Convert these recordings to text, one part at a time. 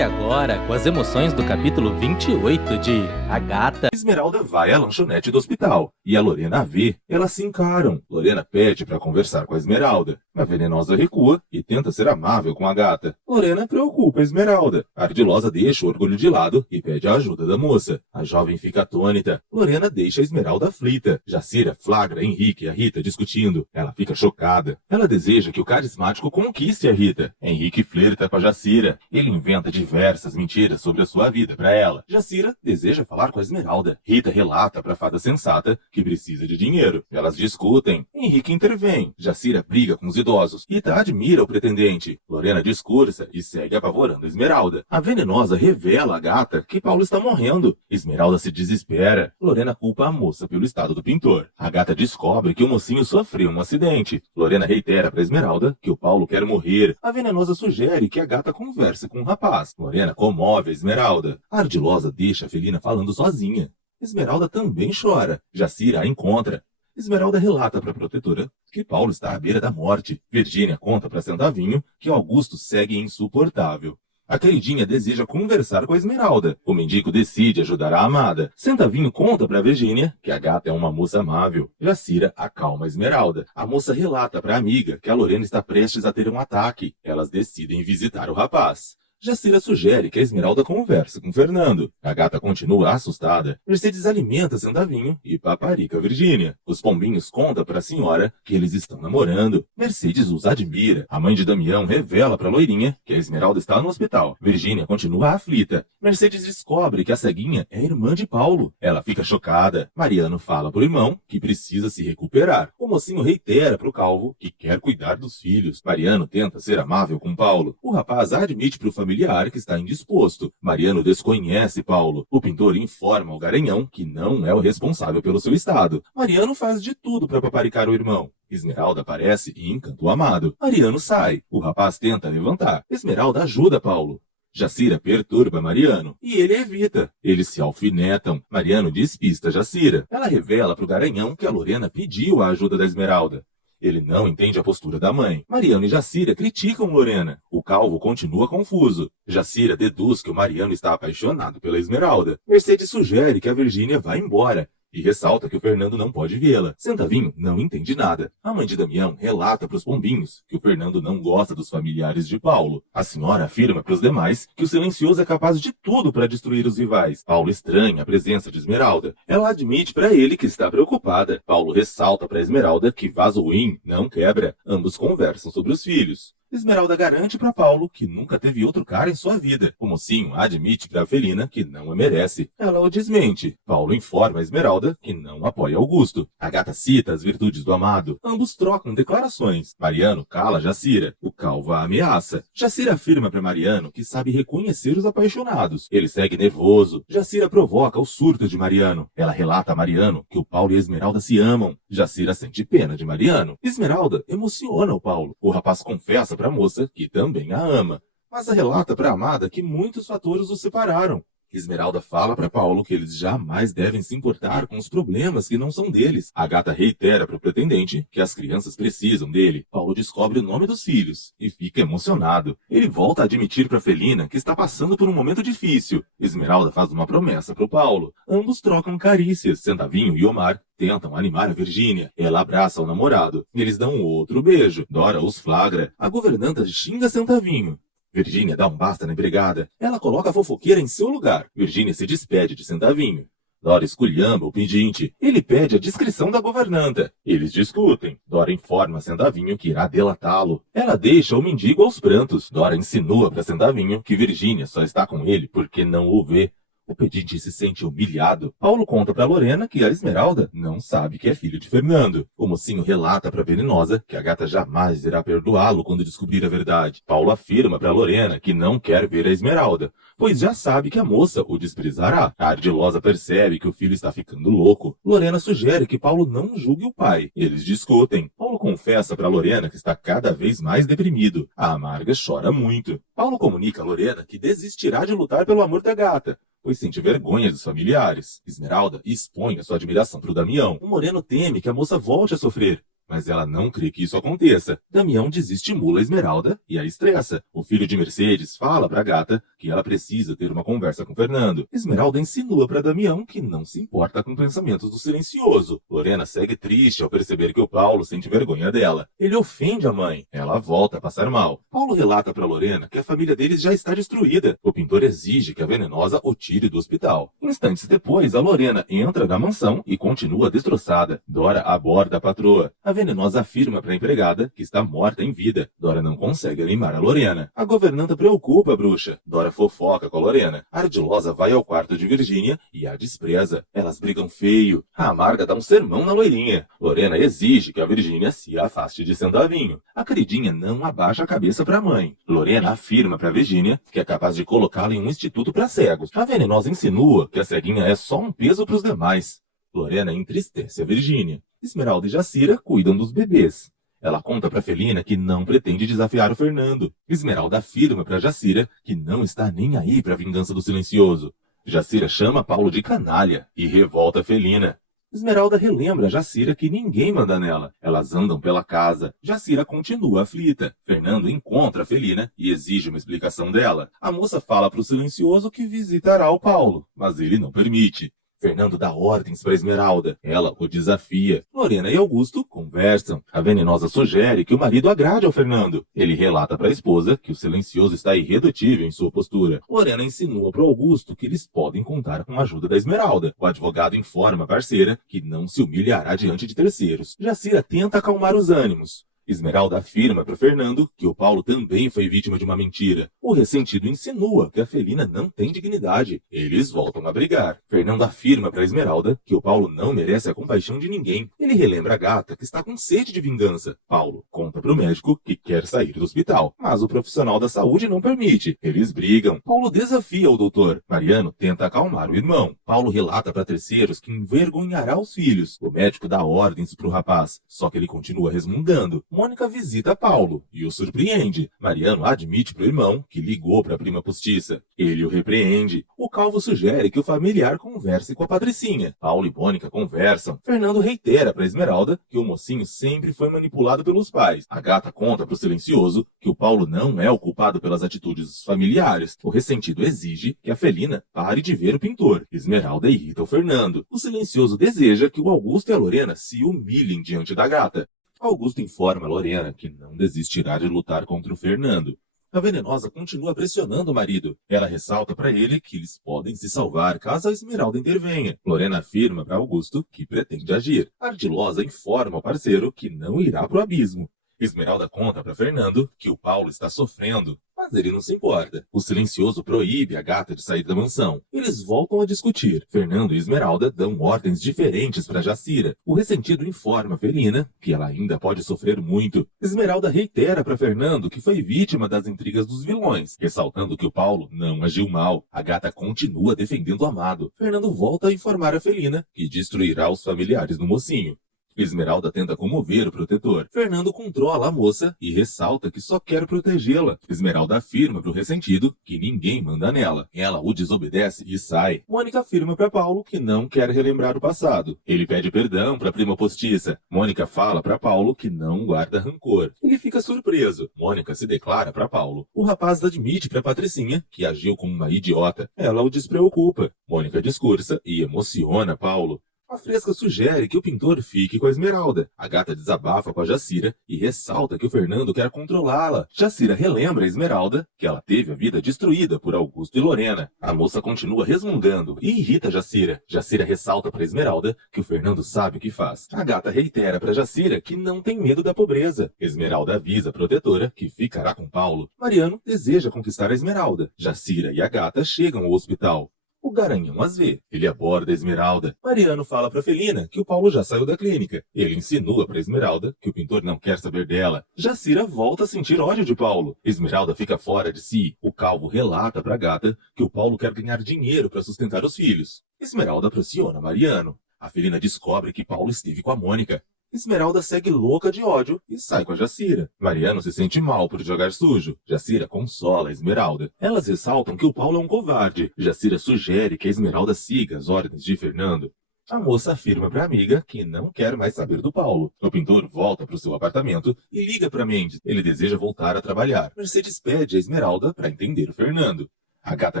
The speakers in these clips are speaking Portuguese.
Fique agora com as emoções do capítulo 28 de A Gata. Esmeralda vai à lanchonete do hospital e a Lorena a vê. Elas se encaram. Lorena pede para conversar com a Esmeralda. A Venenosa recua e tenta ser amável com a gata. Lorena preocupa a Esmeralda. A Ardilosa deixa o orgulho de lado e pede a ajuda da moça. A jovem fica atônita. Lorena deixa a Esmeralda aflita. Jacira flagra Henrique e a Rita discutindo. Ela fica chocada. Ela deseja que o carismático conquiste a Rita. Henrique flerta com a Jacira. Ele inventa diversas mentiras sobre a sua vida para ela. Jacira deseja falar com a Esmeralda. Rita relata para a fada sensata que precisa de dinheiro. Elas discutem. Henrique intervém. Jacira briga com os idosos. Rita admira o pretendente. Lorena discursa e segue apavorando a Esmeralda. A Venenosa revela à gata que Paulo está morrendo. Esmeralda se desespera. Lorena culpa a moça pelo estado do pintor. A gata descobre que o mocinho sofreu um acidente. Lorena reitera para Esmeralda que o Paulo quer morrer. A Venenosa sugere que a gata converse com o rapaz. Lorena comove a Esmeralda. A Ardilosa deixa a felina falando sozinha. Esmeralda também chora. Jacira a encontra. Esmeralda relata para a protetora que Paulo está à beira da morte. Virgínia conta para Centavinho que Augusto segue insuportável. A queridinha deseja conversar com a Esmeralda. O mendigo decide ajudar a amada. Centavinho conta para Virgínia que a gata é uma moça amável. Jacira acalma a Esmeralda. A moça relata para a amiga que a Lorena está prestes a ter um ataque. Elas decidem visitar o rapaz. Jacira sugere que a Esmeralda converse com Fernando. A gata continua assustada. Mercedes alimenta Centavinho e paparica Virgínia. Os pombinhos contam para a senhora que eles estão namorando. Mercedes os admira. A mãe de Damião revela para a loirinha que a Esmeralda está no hospital. Virgínia continua aflita. Mercedes descobre que a ceguinha é irmã de Paulo. Ela fica chocada. Mariano fala pro irmão que precisa se recuperar. O mocinho reitera pro calvo que quer cuidar dos filhos. Mariano tenta ser amável com Paulo. O rapaz admite pro familiar que está indisposto. Mariano desconhece Paulo. O pintor informa ao Garanhão que não é o responsável pelo seu estado. Mariano faz de tudo para paparicar o irmão. Esmeralda aparece e encanta o amado. Mariano sai. O rapaz tenta levantar. Esmeralda ajuda Paulo. Jacira perturba Mariano e ele evita. Eles se alfinetam. Mariano despista Jacira. Ela revela para o Garanhão que a Lorena pediu a ajuda da Esmeralda. Ele não entende a postura da mãe. Mariano e Jacira criticam Lorena. O calvo continua confuso. Jacira deduz que o Mariano está apaixonado pela Esmeralda. Mercedes sugere que a Virgínia vá embora e ressalta que o Fernando não pode vê-la. Centavinho não entende nada. A mãe de Damião relata para os pombinhos que o Fernando não gosta dos familiares de Paulo. A senhora afirma para os demais que o silencioso é capaz de tudo para destruir os rivais. Paulo estranha a presença de Esmeralda. Ela admite para ele que está preocupada. Paulo ressalta para Esmeralda que vaso ruim não quebra. Ambos conversam sobre os filhos. Esmeralda garante para Paulo que nunca teve outro cara em sua vida. O mocinho admite para a felina que não a merece. Ela o desmente. Paulo informa a Esmeralda que não apoia Augusto. A gata cita as virtudes do amado. Ambos trocam declarações. Mariano cala Jacira. O calvo a ameaça. Jacira afirma para Mariano que sabe reconhecer os apaixonados. Ele segue nervoso. Jacira provoca o surto de Mariano. Ela relata a Mariano que o Paulo e a Esmeralda se amam. Jacira sente pena de Mariano. Esmeralda emociona o Paulo. O rapaz confessa para a moça que também a ama, mas relata para a amada que muitos fatores os separaram. Esmeralda fala para Paulo que eles jamais devem se importar com os problemas que não são deles. A gata reitera para o pretendente que as crianças precisam dele. Paulo descobre o nome dos filhos e fica emocionado. Ele volta a admitir para a felina que está passando por um momento difícil. Esmeralda faz uma promessa para o Paulo. Ambos trocam carícias. Centavinho e Omar tentam animar a Virgínia. Ela abraça o namorado. Eles dão outro beijo. Dora os flagra. A governanta xinga Centavinho. Virgínia dá um basta na empregada. Ela coloca a fofoqueira em seu lugar. Virgínia se despede de Centavinho. Dora esculhamba o pedinte. Ele pede a discrição da governanta. Eles discutem. Dora informa Centavinho que irá delatá-lo. Ela deixa o mendigo aos prantos. Dora insinua para Centavinho que Virgínia só está com ele porque não o vê. O pedinte se sente humilhado. Paulo conta para Lorena que a Esmeralda não sabe que é filho de Fernando. O mocinho relata para Venenosa que a gata jamais irá perdoá-lo quando descobrir a verdade. Paulo afirma para Lorena que não quer ver a Esmeralda, pois já sabe que a moça o desprezará. A Ardilosa percebe que o filho está ficando louco. Lorena sugere que Paulo não julgue o pai. Eles discutem. Paulo confessa para Lorena que está cada vez mais deprimido. A amarga chora muito. Paulo comunica a Lorena que desistirá de lutar pelo amor da gata, pois sente vergonha dos familiares. Esmeralda expõe a sua admiração para o Damião. O moreno teme que a moça volte a sofrer, mas ela não crê que isso aconteça. Damião desestimula Esmeralda e a estressa. O filho de Mercedes fala para a gata que ela precisa ter uma conversa com Fernando. Esmeralda insinua para Damião que não se importa com pensamentos do silencioso. Lorena segue triste ao perceber que o Paulo sente vergonha dela. Ele ofende a mãe. Ela volta a passar mal. Paulo relata para Lorena que a família deles já está destruída. O pintor exige que a venenosa o tire do hospital. Instantes depois, a Lorena entra na mansão e continua destroçada. Dora aborda a patroa. A venenosa afirma para a empregada que está morta em vida. Dora não consegue animar a Lorena. A governanta preocupa a bruxa. Dora fofoca com a Lorena. A ardilosa vai ao quarto de Virgínia e a despreza. Elas brigam feio. A amarga dá um sermão na loirinha. Lorena exige que a Virgínia se afaste de Sandavinho. A queridinha não abaixa a cabeça para a mãe. Lorena afirma para Virgínia que é capaz de colocá-la em um instituto para cegos. A venenosa insinua que a ceguinha é só um peso para os demais. Lorena entristece a Virgínia. Esmeralda e Jacira cuidam dos bebês. Ela conta para Felina que não pretende desafiar o Fernando. Esmeralda afirma para Jacira que não está nem aí para a vingança do silencioso. Jacira chama Paulo de canalha e revolta Felina. Esmeralda relembra a Jacira que ninguém manda nela. Elas andam pela casa. Jacira continua aflita. Fernando encontra a Felina e exige uma explicação dela. A moça fala para o silencioso que visitará o Paulo, mas ele não permite. Fernando dá ordens para Esmeralda. Ela o desafia. Lorena e Augusto conversam. A venenosa sugere que o marido agrade ao Fernando. Ele relata para a esposa que o silencioso está irredutível em sua postura. Lorena insinua para Augusto que eles podem contar com a ajuda da Esmeralda. O advogado informa a parceira que não se humilhará diante de terceiros. Jacira tenta acalmar os ânimos. Esmeralda afirma para Fernando que o Paulo também foi vítima de uma mentira. O ressentido insinua que a Felina não tem dignidade. Eles voltam a brigar. Fernando afirma para Esmeralda que o Paulo não merece a compaixão de ninguém. Ele relembra a gata que está com sede de vingança. Paulo conta para o médico que quer sair do hospital, mas o profissional da saúde não permite. Eles brigam. Paulo desafia o doutor. Mariano tenta acalmar o irmão. Paulo relata para terceiros que envergonhará os filhos. O médico dá ordens para o rapaz, só que ele continua resmungando. Mônica visita Paulo e o surpreende. Mariano admite para o irmão que ligou para a prima postiça. Ele o repreende. O calvo sugere que o familiar converse com a patricinha. Paulo e Mônica conversam. Fernando reitera para Esmeralda que o mocinho sempre foi manipulado pelos pais. A gata conta para o silencioso que o Paulo não é o culpado pelas atitudes dos familiares. O ressentido exige que a Felina pare de ver o pintor. Esmeralda irrita o Fernando. O silencioso deseja que o Augusto e a Lorena se humilhem diante da gata. Augusto informa a Lorena que não desistirá de lutar contra o Fernando. A venenosa continua pressionando o marido. Ela ressalta para ele que eles podem se salvar caso a Esmeralda intervenha. Lorena afirma para Augusto que pretende agir. A ardilosa informa ao parceiro que não irá para o abismo. Esmeralda conta para Fernando que o Paulo está sofrendo, mas ele não se importa. O silencioso proíbe a gata de sair da mansão. Eles voltam a discutir. Fernando e Esmeralda dão ordens diferentes para Jacira. O ressentido informa a Felina que ela ainda pode sofrer muito. Esmeralda reitera para Fernando que foi vítima das intrigas dos vilões, ressaltando que o Paulo não agiu mal. A gata continua defendendo o amado. Fernando volta a informar a Felina que destruirá os familiares do mocinho. Esmeralda tenta comover o protetor. Fernando controla a moça e ressalta que só quer protegê-la. Esmeralda afirma para o ressentido que ninguém manda nela. Ela o desobedece e sai. Mônica afirma para Paulo que não quer relembrar o passado. Ele pede perdão para a prima postiça. Mônica fala para Paulo que não guarda rancor. Ele fica surpreso. Mônica se declara para Paulo. O rapaz admite para Patricinha que agiu como uma idiota. Ela o despreocupa. Mônica discursa e emociona Paulo. A fresca sugere que o pintor fique com a Esmeralda. A gata desabafa com a Jacira e ressalta que o Fernando quer controlá-la. Jacira relembra a Esmeralda que ela teve a vida destruída por Augusto e Lorena. A moça continua resmungando e irrita Jacira. Jacira ressalta para Esmeralda que o Fernando sabe o que faz. A gata reitera para Jacira que não tem medo da pobreza. Esmeralda avisa a protetora que ficará com Paulo. Mariano deseja conquistar a Esmeralda. Jacira e a gata chegam ao hospital. O Garanhão as vê. Ele aborda a Esmeralda. Mariano fala para Felina que o Paulo já saiu da clínica. Ele insinua para Esmeralda que o pintor não quer saber dela. Jacira volta a sentir ódio de Paulo. Esmeralda fica fora de si. O calvo relata para a gata que o Paulo quer ganhar dinheiro para sustentar os filhos. Esmeralda pressiona Mariano. A Felina descobre que Paulo esteve com a Mônica. Esmeralda segue louca de ódio e sai com a Jacira. Mariano se sente mal por jogar sujo. Jacira consola a Esmeralda. Elas ressaltam que o Paulo é um covarde. Jacira sugere que a Esmeralda siga as ordens de Fernando. A moça afirma para a amiga que não quer mais saber do Paulo. O pintor volta para o seu apartamento e liga para Mendes. Ele deseja voltar a trabalhar. Mercedes pede a Esmeralda para entender o Fernando. A gata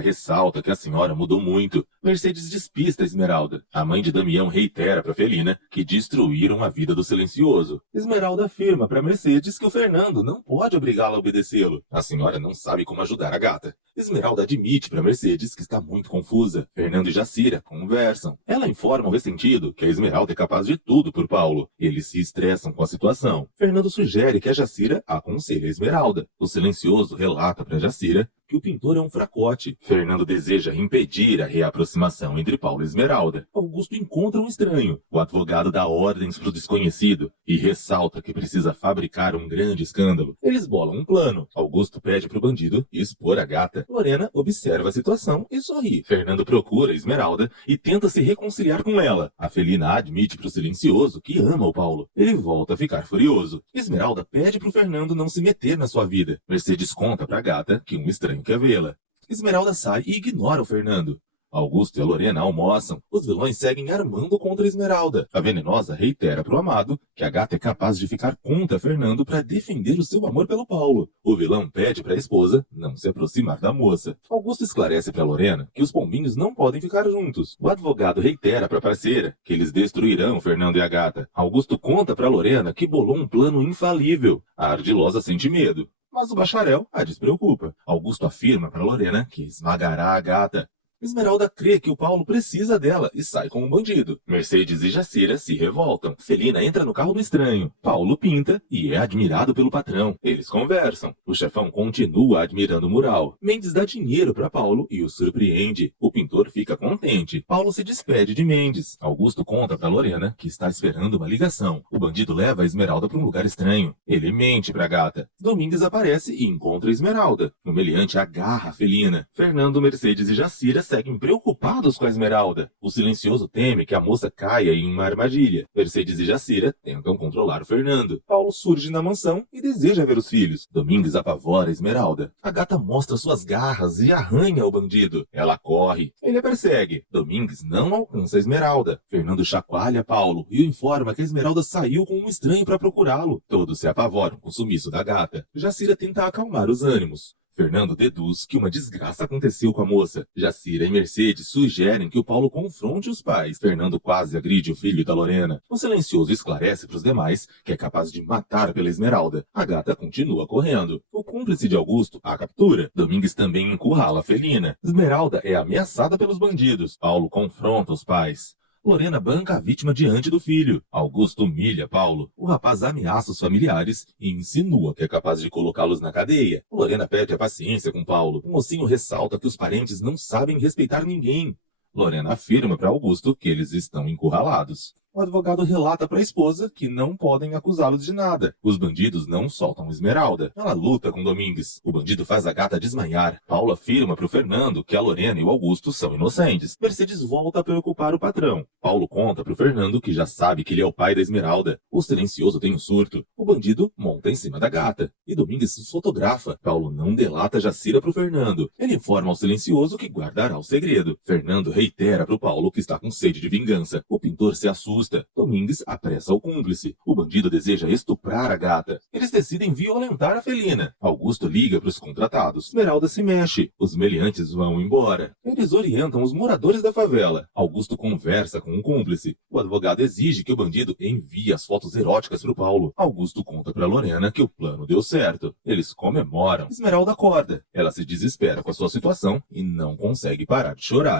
ressalta que a senhora mudou muito. Mercedes despista a Esmeralda. A mãe de Damião reitera para Felina que destruíram a vida do silencioso. Esmeralda afirma para Mercedes que o Fernando não pode obrigá-la a obedecê-lo. A senhora não sabe como ajudar a gata. Esmeralda admite para Mercedes que está muito confusa. Fernando e Jacira conversam. Ela informa o ressentido que a Esmeralda é capaz de tudo por Paulo. Eles se estressam com a situação. Fernando sugere que a Jacira aconselhe a Esmeralda. O silencioso relata para Jacira que o pintor é um fracote. Fernando deseja impedir a reaproximação entre Paulo e Esmeralda. Augusto encontra um estranho. O advogado dá ordens para o desconhecido e ressalta que precisa fabricar um grande escândalo. Eles bolam um plano. Augusto pede para o bandido expor a gata. Lorena observa a situação e sorri. Fernando procura Esmeralda e tenta se reconciliar com ela. A Felina admite para o silencioso que ama o Paulo. Ele volta a ficar furioso. Esmeralda pede para o Fernando não se meter na sua vida. Mercedes conta para a gata que um estranho quer vê-la. Esmeralda sai e ignora o Fernando. Augusto e a Lorena almoçam. Os vilões seguem armando contra Esmeralda. A venenosa reitera para o amado que a gata é capaz de ficar contra Fernando para defender o seu amor pelo Paulo. O vilão pede para a esposa não se aproximar da moça. Augusto esclarece para Lorena que os pombinhos não podem ficar juntos. O advogado reitera para a parceira que eles destruirão Fernando e a gata. Augusto conta para Lorena que bolou um plano infalível. A ardilosa sente medo, mas o bacharel a despreocupa. Augusto afirma para Lorena que esmagará a gata. Esmeralda crê que o Paulo precisa dela e sai com um bandido. Mercedes e Jacira se revoltam. Felina entra no carro do estranho. Paulo pinta e é admirado pelo patrão. Eles conversam. O chefão continua admirando o mural. Mendes dá dinheiro para Paulo e o surpreende. O pintor fica contente. Paulo se despede de Mendes. Augusto conta para Lorena que está esperando uma ligação. O bandido leva a Esmeralda para um lugar estranho. Ele mente para a gata. Domingues aparece e encontra a Esmeralda. O meliante agarra a Felina. Fernando, Mercedes e Jacira seguem preocupados com a Esmeralda. O silencioso teme que a moça caia em uma armadilha. Mercedes e Jacira tentam controlar o Fernando. Paulo surge na mansão e deseja ver os filhos. Domingues apavora a Esmeralda. A gata mostra suas garras e arranha o bandido. Ela corre. Ele a persegue. Domingues não alcança a Esmeralda. Fernando chacoalha Paulo e o informa que a Esmeralda saiu com um estranho para procurá-lo. Todos se apavoram com o sumiço da gata. Jacira tenta acalmar os ânimos. Fernando deduz que uma desgraça aconteceu com a moça. Jacira e Mercedes sugerem que o Paulo confronte os pais. Fernando quase agride o filho da Lorena. O silencioso esclarece para os demais que é capaz de matar pela Esmeralda. A gata continua correndo. O cúmplice de Augusto a captura. Domingues também encurrala a Felina. Esmeralda é ameaçada pelos bandidos. Paulo confronta os pais. Lorena banca a vítima diante do filho. Augusto humilha Paulo. O rapaz ameaça os familiares e insinua que é capaz de colocá-los na cadeia. Lorena perde a paciência com Paulo. O mocinho ressalta que os parentes não sabem respeitar ninguém. Lorena afirma para Augusto que eles estão encurralados. O advogado relata para a esposa que não podem acusá-los de nada. Os bandidos não soltam Esmeralda. Ela luta com Domingues. O bandido faz a gata desmaiar. Paulo afirma para o Fernando que a Lorena e o Augusto são inocentes. Mercedes volta a preocupar o patrão. Paulo conta para o Fernando que já sabe que ele é o pai da Esmeralda. O silencioso tem um surto. O bandido monta em cima da gata. E Domingues os fotografa. Paulo não delata Jacira para o Fernando. Ele informa ao silencioso que guardará o segredo. Fernando reitera para o Paulo que está com sede de vingança. O pintor se assusta. Domingues apressa o cúmplice. O bandido deseja estuprar a gata. Eles decidem violentar a Felina. Augusto liga para os contratados. Esmeralda se mexe. Os meliantes vão embora. Eles orientam os moradores da favela. Augusto conversa com o cúmplice. O advogado exige que o bandido envie as fotos eróticas para o Paulo. Augusto conta para Lorena que o plano deu certo. Eles comemoram. Esmeralda acorda. Ela se desespera com a sua situação e não consegue parar de chorar.